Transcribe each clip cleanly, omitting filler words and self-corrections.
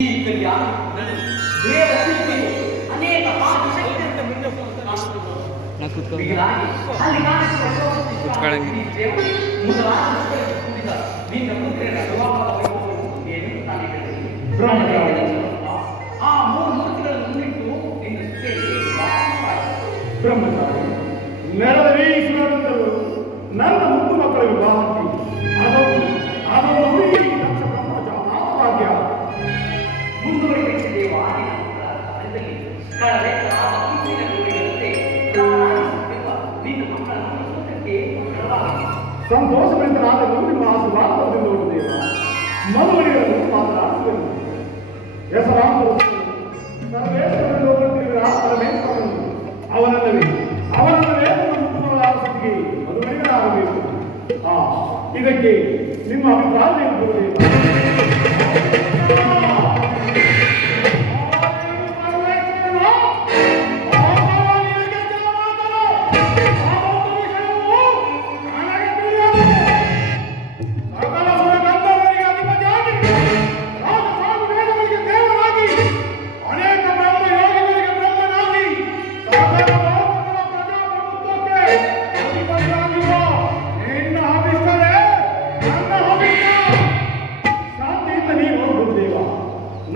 ಈ ಕಲ್ಯಾಣ ದೇವಶಿಲ್ಪಿ ಅನೇಕ ಆದಿಶಕ್ತಿಯಿಂದ ಮುಂದೆ ಆ ಮೂರು ಮೂರ್ತಿಗಳನ್ನು ಮುಂದಿಟ್ಟು ಬ್ರಹ್ಮಚಾರಿ ನೆಲದ ವೀಕ್ಷಣರು ನನ್ನ ಮುದ್ದು ಮಕ್ಕಳ ವಿವಾಹಕ್ಕೆ ಅದೊಂದು ಭಾಗ್ಯ ಮುಂದುವರಿಸಿದ್ದೇವ ಸಂತೋಷಭರಿತನಾದ ನಿಮ್ಮ ಆಶೀರ್ವಾದದಿಂದ ನೋಡಿದ್ದೇವ ಮದುವೆಗಳನ್ನು ಮಾತನಾಡಿಸುವೆನು ಹೆಸರಾಂತರು ಅವನಲ್ಲವೇ ಸ್ಥಿತಿಗೆ ಮದುವೆಯಾಗಬೇಕು. ಇದಕ್ಕೆ ನಿಮ್ಮ ಅಭಿಪ್ರಾಯ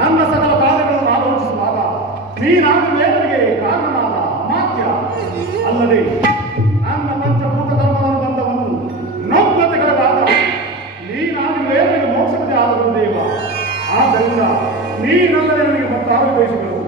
ನನ್ನ ಸಕಲ ಕಾರ್ಯಗಳನ್ನು ಆಲೋಚಿಸುವಾಗ ನೀನಾಗಲೇ ನನಗೆ ಕಾರಣನಾದ ಅಮಾತ್ಯ ಅಲ್ಲದೆ ನನ್ನ ಪಂಚಭೂತ ಧರ್ಮದ ಬಂಧವನ್ನು ನೌಕತೆಗಳಾದ ನೀನಾಗಲೇ ನನಗೆ ಮೋಕ್ಷತೆ ಆದ ದೇವ. ಆದ್ದರಿಂದ ನೀನಲ್ಲದೆ ನನಗೆ ಮತ್ತಾರು ಬಯಸಿದರು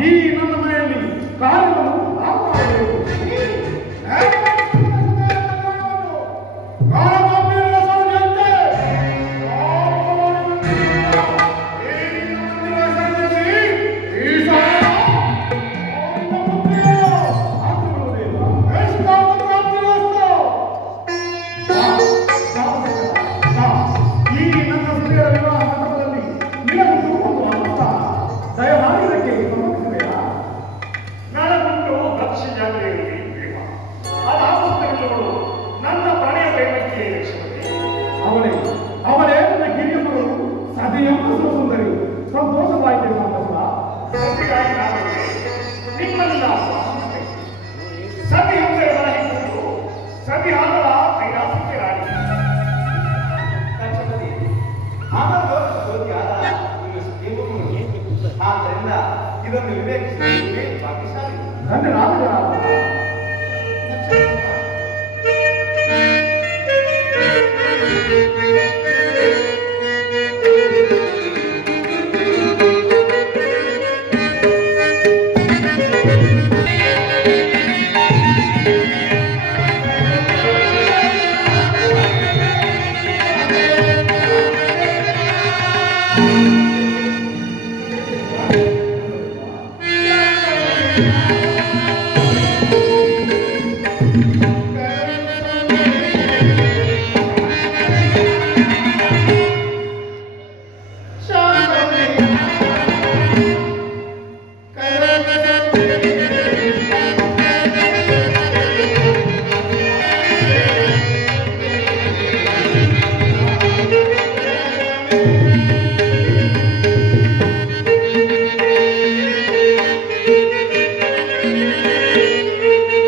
ಈ ನನ್ನ ಮನೆಯಲ್ಲಿ ಕಾರ್ಯವನ್ನು ಅವರೇ ನನ್ನ ಕಿರಿಯಮ್ಮಗಳು ಸದಿಯಮ್ಮ ಸುಂದರಿ ಸಂತೋಷವಾಯಿತು ನಿಮ್ಮನ್ನ ಸಭೆ ಹಂತಗಳನ್ನು ಸಭೆ ಆಗಲ ಕೈಲಾಸಕ್ಕೆ ರಾಣಿ ಆದ್ದರಿಂದ ಇದನ್ನು ವಿವೇಕಿಸುವುದೇ ಭಾಗ್ಯಶಾಲಿ. ಧನ್ಯವಾದಗಳು.